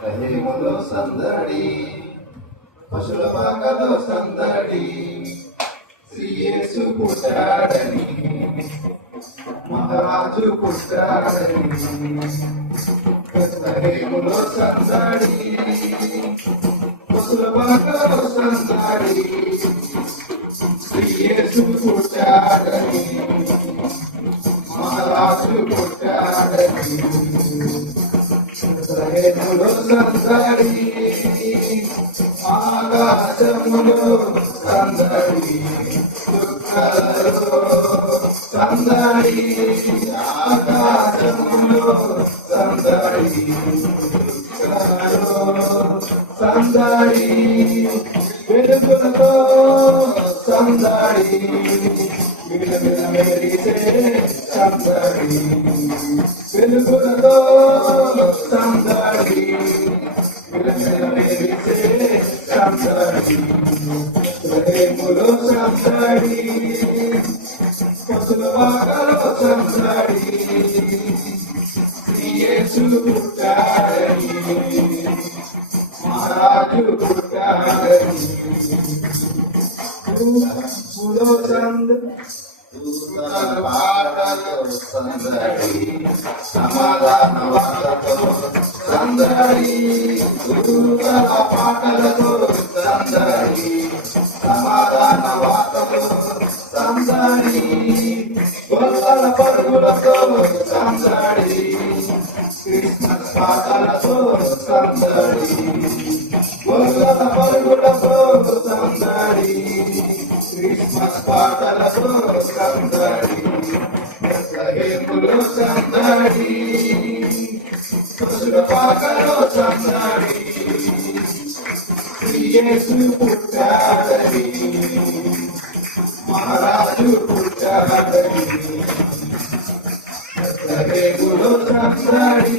బెత్లహేములో సందడి పశుల పాకలో సందడి శ్రీయేసు పుట్టాడని మహారాజు పుట్టాడని బెత్లహేములో సందడి పశుల పాకలో సందడి శ్రీయేసు పుట్టాడని మహారాజు పుట్టాడని. బెత్లహేములో సందడి ఆకాశములో సందడి దుఃఖాలలో సందడి ఆకాశములో సందడి దుఃఖాలలో సందడి వెలుగులతో సందడి విలవిల మెరిసే సందడి వెలుగులతో ప్రేములో సందడి పసుల వాగలో సందడి యేసు పుట్టాడని. మహారాజు పుట్టాడని పూలో సందడి సందడి సమాధాన వార్తతో సందడి దూతల పాటలతో సందడి సమాధాన వార్తతో సందడి గొల్లల పరుగులతో సందడి క్రిస్మస్ పాటలతో సందడి గొల్లల పరుగులతో క్రిస్మస్ పాటలతో సందడి బెత్లహేములో సందడి పశుల పాకలో సందడి యేసు పుట్టాడని మహారాజు పుట్టాడని బెత్లహేములో సందడి